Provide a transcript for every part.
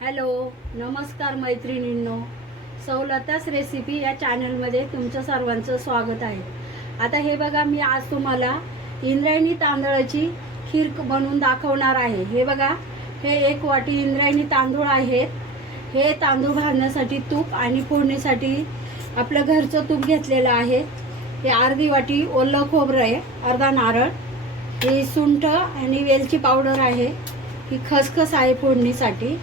Hello, नमस्कार मैत्रिणींनो. सवलताच recipe या चॅनलमध्ये तुमचं सर्वांचं स्वागत आहे. आता हे बघा, मी आज तुम्हाला इंद्रायणी तांदळाची खीर बनवून दाखवणार आहे. हे बघा, हे 1 वाटी इंद्रायणी तांदूळ आहेत. हे तांदूळ भाजण्यासाठी तूप आणि फोडणीसाठी आपलं घरचं तूप घेतलेलं आहे. हे अर्धी वाटी ओलं खोबरं आहे, अर्धा नारळ, हे सुंठ आणि वेलची पावडर आहे, ही खसखस आहे फोडणीसाठी,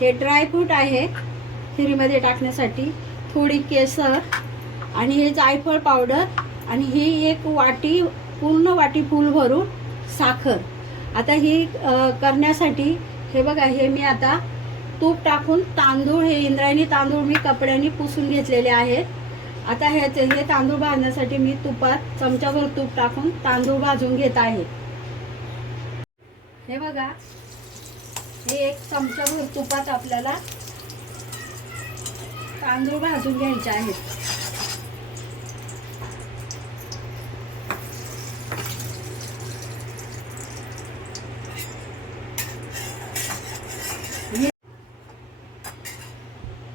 हे ड्रायफ्रूट आहे खिरीमध्ये टाकण्यासाठी, थोडी केसर आणि हे जायफळ पावडर आणि ही 1 वाटी पूर्ण वाटी फुल भरून साखर. आता ही करण्यासाठी हे बघा, हे मी आता तूप टाकून तांदूळ, हे इंद्रायणी तांदूळ मी कपड्यांनी पुसून घेतलेले आहेत. आता हे तांदूळ भाजण्यासाठी मी तुपात चमचाभर तूप टाकून तांदूळ भाजून घेत आहे. हे बघा, हे 1 चमचाभर तुपात आपल्याला तांदूळ भाजून घ्यायचे आहेत.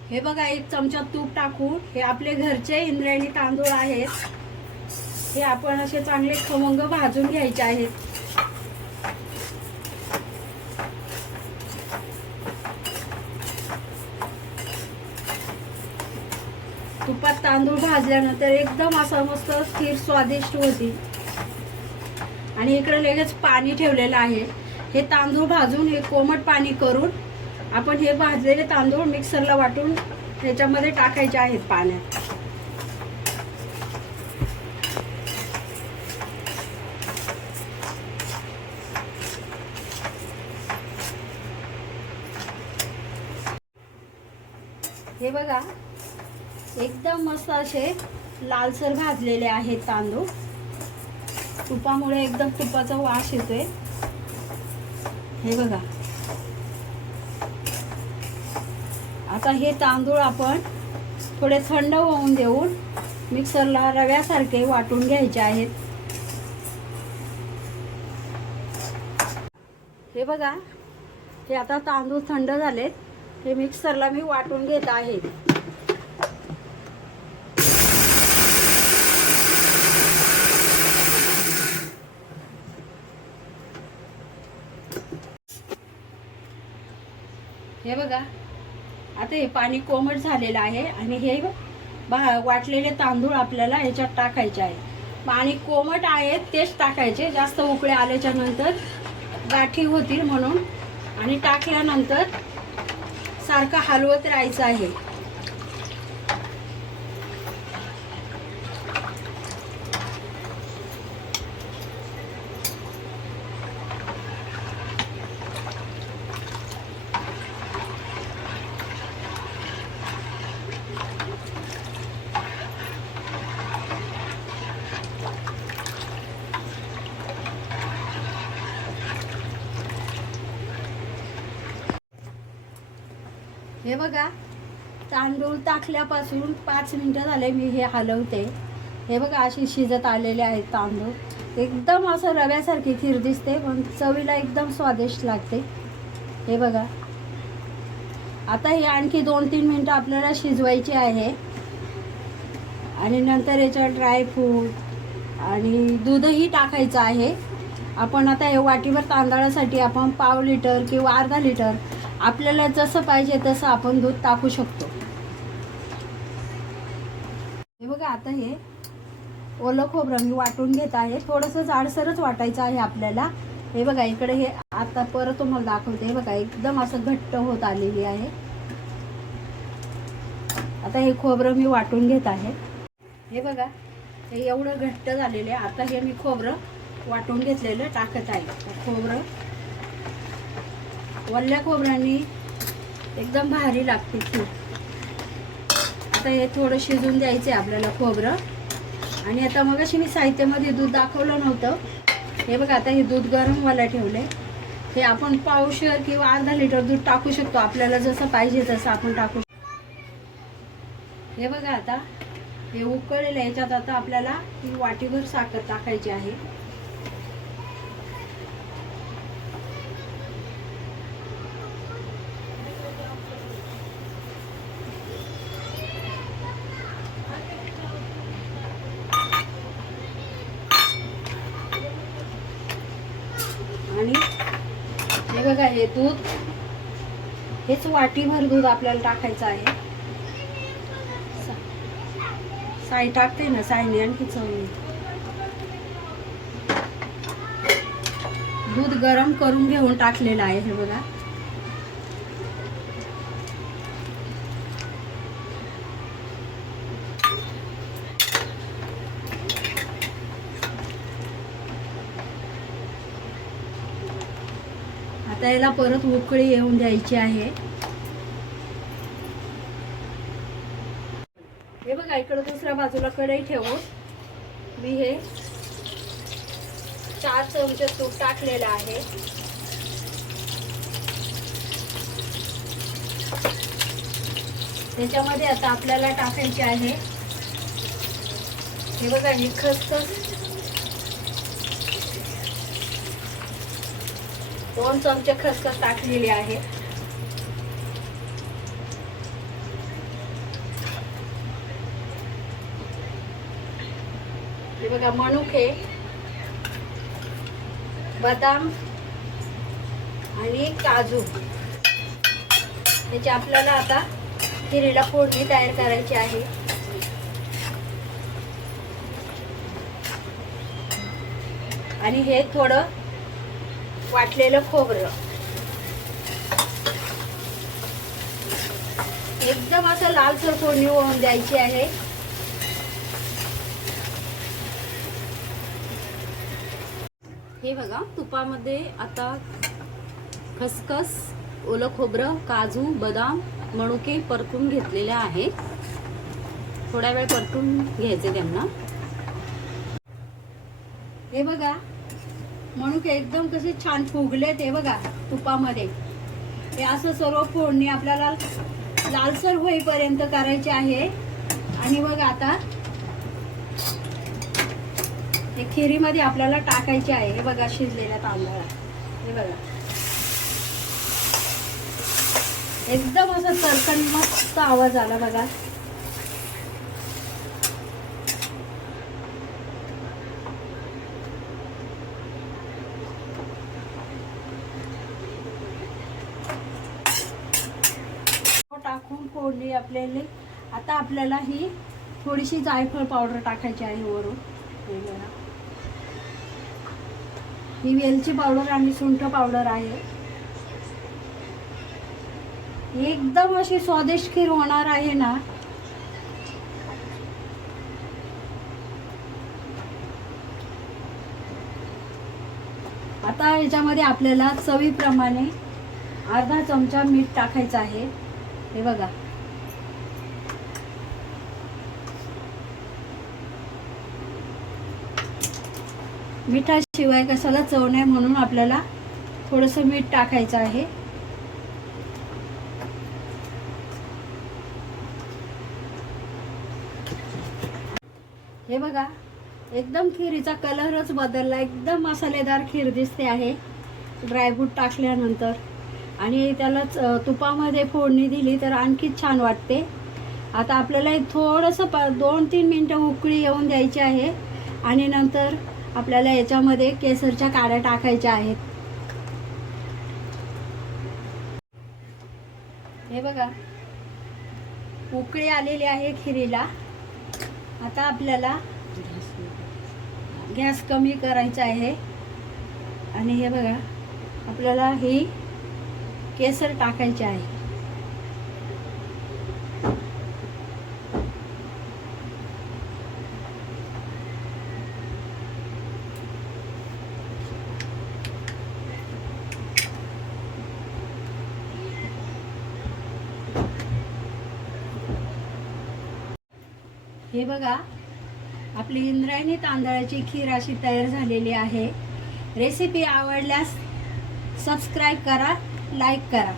हे बघा, 1 चमचा तूप टाकून हे आपले घरचे इंद्रायणी तांदूळ आहेत, हे आपण असे चांगले खमंग भाजून घ्यायचे आहेत. तुपात तांदूळ भाजल्यानंतर एकदम असं मस्त खीर स्वादिष्ट होती. आणि इकडे लगेच पाणी ठेवलेलं आहे. हे तांदूळ भाजून हे कोमट पाणी करून आपण हे भाजलेले तांदूळ मिक्सरला वाटून त्याच्यामध्ये टाकायचे आहेत पाण्यात. हे बघा, एकदम मस्त असे लालसर भाजलेले आहेत तांदूळ. तुपामुळे एकदम तुपाचा वास येतोय. हे बघा, आता हे तांदूळ आपण थोडे थंड होऊन देऊन मिक्सरला रव्यासारखे वाटून घ्यायचे आहेत. हे बघा, हे आता तांदूळ थंड झालेत. हे मिक्सरला मी वाटून घेत आहे. हे बघा, आता हे पाणी कोमट झालेलं आहे आणि हे वाटलेले तांदूळ आपल्याला याच्यात टाकायचे आहे. पाणी कोमट आहे तेच टाकायचे, जास्त उकळे आल्याच्या नंतर गाठी होतील म्हणून. आणि टाकल्यानंतर सारखं हलवत राहायचं आहे. हे बघा, तांदूळ टाकल्यापासून 5 मिनिटं झाले मी हे हलवते. हे बघा, अशी शिजत आलेले आहेत तांदूळ. एकदम असं रव्यासारखी खीर दिसते, पण चवीला एकदम स्वादिष्ट लागते. हे बघा, आता हे आणखी 2-3 मिनिटं आपल्याला शिजवायचे आहे. आणि नंतर याच्यात ड्रायफ्रूट आणि दूधही टाकायचं आहे. आपण आता हे वाटीभर तांदळासाठी आपण 1/2 लिटर किंवा अर्धा लिटर, आपल्याला जसं पाहिजे तसं आपण दूध टाकू शकतो. हे बघा, आता हे ओलं खोबरं मी वाटून घेत आहे. थोडंसं जाडसरच वाटायचं आहे आपल्याला. हे बघा, इकडे हे आता परत तुम्हाला दाखवते. हे बघा, एकदम असं घट्ट होत आलेली आहे. आता हे खोबरं मी वाटून घेत आहे. हे बघा, हे एवढं घट्ट झालेलं आहे. आता हे मी खोबरं वाटून घेतलेलं टाकत आहे. खोबरं वल्ल्या खोबऱ्याने एकदम भारी लागते खीर. आता हे थोडं शिजून द्यायचं आहे आपल्याला खोबरं. आणि आता मगाशी मी साहित्यामध्ये दूध दाखवलं नव्हतं. हे बघा, आता हे दूध गरम व्हायला ठेवले. हे आपण 1/2 किंवा अर्धा लिटर दूध टाकू शकतो, आपल्याला जसं पाहिजे तसं आपण टाकू शकतो. हे बघा, आता हे उकळलेलं आहे. याच्यात आता आपल्याला ही वाटीभर साखर टाकायची आहे. बघा हे दूध, हेच वाटीभर दूध आपल्याला टाकायचं आहे. साई टाकते ना, साईने आणखी चव येईल. दूध गरम करून घेऊन टाकलेलं आहे हे बघा. आता याला परत उकळी येऊन द्यायची आहे. हे बघा, इकडे दुसऱ्या बाजूला कढई ठेवून मी हे 4 चमचे तूप टाकलेलं आहे. त्याच्यामध्ये आता आपल्याला टाकायचे आहे हे बघा, ही खसखस 2 चमचे खसखस टाकलेली आहे. हे बघा, मनुके, बदाम आणि काजू याची आपल्याला आता खिरीला फोडणी तयार करायची आहे. आणि हे थोडं वाटलेलं खोबरं एकदम असं लालसर फोडणी होऊन द्यायची आहे. हे बघा, तुपामध्ये आता खसखस, ओलं खोबरं, काजू, बदाम, मनुके परतून घेतलेले आहे. थोडा वेळ परतून घ्यायचे त्यांना. हे बघा, मनुके एकदम कसे छान फुगलेत हे बघा तुपामध्ये. हे असं सर्व फोडणी आपल्याला लालसर होईपर्यंत करायची आहे. आणि बघा आता हे खिरीमध्ये आपल्याला टाकायचे आहे. हे बघा, शिजलेल्या तांदळा, हे बघा एकदम असं चरकन मस्त आवाज आला बघा. टाकून फोडणी आपल्याला. आता आपल्याला ही थोडीशी जायफळ पावडर टाकायची आहे वरून. ही वेलची पावडर आणि सुंठ पावडर आहे. एकदम अशी स्वादिष्ट खीर होणार आहे ना. आता याच्यामध्ये आपल्याला चवीप्रमाणे अर्धा चमचा मीठ टाकायचं आहे. हे बघा, मिठाशिवाय कशाला चव नाही म्हणून आपल्याला थोडंसं मीठ टाकायचं आहे. हे बघा, एकदम खिरीचा कलरच बदलला. एकदम मसालेदार खीर दिसते आहे ड्रायफ्रूट टाकल्यानंतर. आणि त्याला तुपामध्ये फोडणी दिली तर आणखी छान वाटते. आता आपल्याला थोडंसं 2-3 मिनटं उकळी येऊन द्यायची आहे. आणि नंतर आपल्याला याच्यामध्ये केसरच्या काड्या टाकायच्या आहेत. हे बघा, उकळी आलेली आहे खिरीला. आता आपल्याला गॅस कमी करायचा आहे. आणि हे बघा, आपल्याला ही केसर टाकायचे आहे. हे बघा, आपली इंद्रायणी तांदळाची खीर अशी तयार झालेली आहे. रेसिपी आवडल्यास सबस्क्राईब करा, लाईक करा.